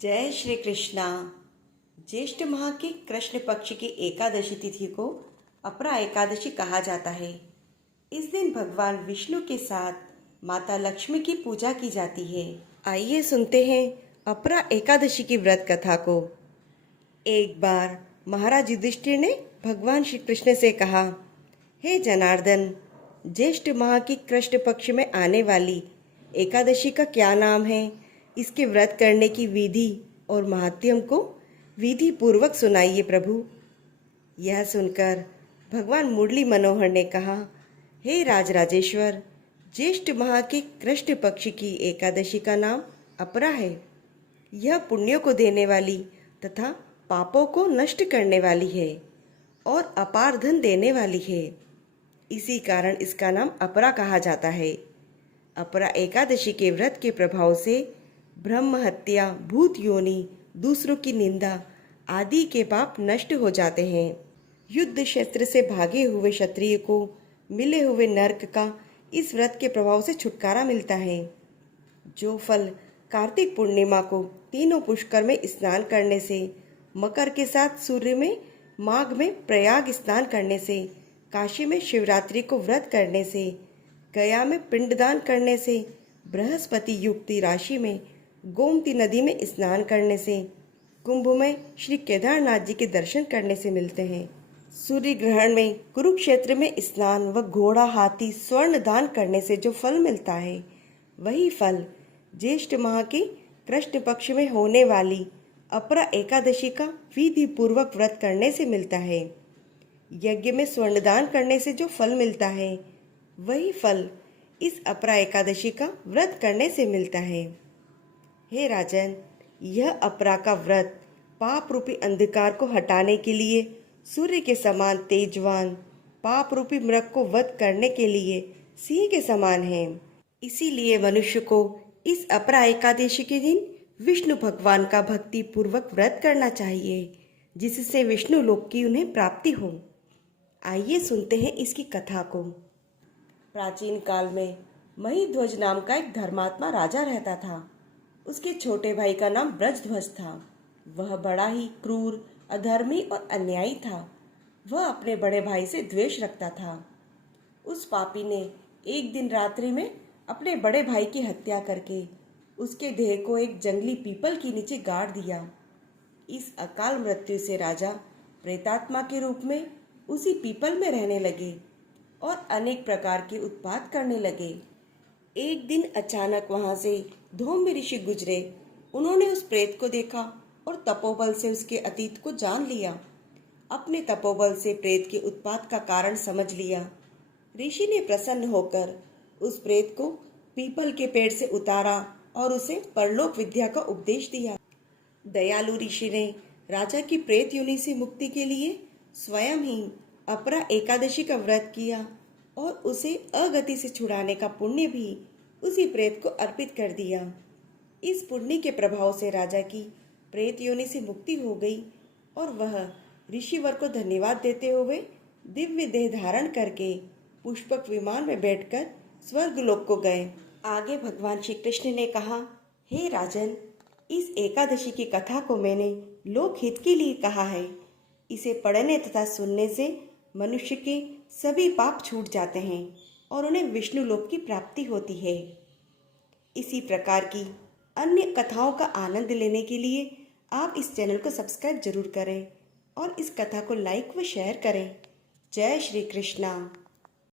जय श्री कृष्णा। ज्येष्ठ माह की कृष्ण पक्ष की एकादशी तिथि को अपरा एकादशी कहा जाता है। इस दिन भगवान विष्णु के साथ माता लक्ष्मी की पूजा की जाती है। आइए सुनते हैं अपरा एकादशी की व्रत कथा को। एक बार महाराज युधिष्ठिर ने भगवान श्री कृष्ण से कहा, हे जनार्दन, ज्येष्ठ माह की कृष्ण पक्ष में आने वाली एकादशी का क्या नाम है? इसके व्रत करने की विधि और महात्म्य को विधि पूर्वक सुनाइए प्रभु। यह सुनकर भगवान मुरली मनोहर ने कहा, हे राजराजेश्वर, ज्येष्ठ माह की कृष्ण पक्ष की एकादशी का नाम अपरा है। यह पुण्यों को देने वाली तथा पापों को नष्ट करने वाली है और अपार धन देने वाली है। इसी कारण इसका नाम अपरा कहा जाता है। अपरा एकादशी के व्रत के प्रभाव से ब्रह्म हत्या, भूत योनि, दूसरों की निंदा आदि के पाप नष्ट हो जाते हैं। युद्ध क्षेत्र से भागे हुए क्षत्रिय को मिले हुए नरक का इस व्रत के प्रभाव से छुटकारा मिलता है। जो फल कार्तिक पूर्णिमा को तीनों पुष्कर में स्नान करने से, मकर के साथ सूर्य में, माघ में प्रयाग स्नान करने से, काशी में शिवरात्रि को व्रत करने से, गया में पिंडदान करने से, बृहस्पति युक्ति राशि में गोमती नदी में स्नान करने से, कुंभ में श्री केदारनाथ जी के दर्शन करने से मिलते हैं। सूर्य ग्रहण में कुरुक्षेत्र में स्नान व घोड़ा, हाथी, स्वर्ण दान करने से जो फल मिलता है, वही फल ज्येष्ठ माह के कृष्ण पक्ष में होने वाली अपरा एकादशी का विधि पूर्वक व्रत करने से मिलता है। यज्ञ में स्वर्णदान करने से जो फल मिलता है, वही फल इस अपरा एकादशी का व्रत करने से मिलता है। हे राजन, यह अपरा का व्रत पाप रूपी अंधकार को हटाने के लिए, सूर्य के समान तेजवान, पाप रूपी मृग को वध करने के लिए सिंह के समान है। इसीलिए मनुष्य को इस अपरा एकादशी के दिन विष्णु भगवान का भक्ति पूर्वक व्रत करना चाहिए, जिससे विष्णु लोक की उन्हें प्राप्ति हो। आइए सुनते हैं इसकी कथा को। प्राचीन काल में महिध्वज नाम का एक धर्मात्मा राजा रहता था। उसके छोटे भाई का नाम ब्रजध्वज था। वह बड़ा ही क्रूर, अधर्मी और अन्यायी था। वह अपने बड़े भाई से द्वेष रखता था। उस पापी ने एक दिन रात्रि में अपने बड़े भाई की हत्या करके उसके देह को एक जंगली पीपल के नीचे गाड़ दिया। इस अकाल मृत्यु से राजा प्रेतात्मा के रूप में उसी पीपल में रहने लगे और अनेक प्रकार के उत्पात करने लगे। एक दिन अचानक वहां से धौम्य ऋषि गुजरे। उन्होंने उस प्रेत को देखा और तपोबल से उसके अतीत को जान लिया। अपने तपोबल से प्रेत के उत्पात का कारण समझ लिया। ऋषि ने प्रसन्न होकर उस प्रेत को पीपल के पेड़ से उतारा और उसे परलोक विद्या का उपदेश दिया। दयालु ऋषि ने राजा की प्रेत योनि से मुक्ति के लिए स्वयं ही अपरा एकादशी का व्रत किया और उसे अगति से छुड़ाने का पुण्य भी उसी प्रेत को अर्पित कर दिया। इस पुण्य के प्रभाव से राजा की प्रेत योनि से मुक्ति हो गई और वह ऋषिवर को धन्यवाद देते हुए दिव्य देह धारण करके पुष्पक विमान में बैठकर स्वर्ग लोक को गए। आगे भगवान श्री कृष्ण ने कहा, हे राजन, इस एकादशी की कथा को मैंने लोकहित के लिए कहा है। इसे पढ़ने तथा सुनने से मनुष्य के सभी पाप छूट जाते हैं और उन्हें विष्णु लोक की प्राप्ति होती है। इसी प्रकार की अन्य कथाओं का आनंद लेने के लिए आप इस चैनल को सब्सक्राइब जरूर करें और इस कथा को लाइक व शेयर करें। जय श्री कृष्णा।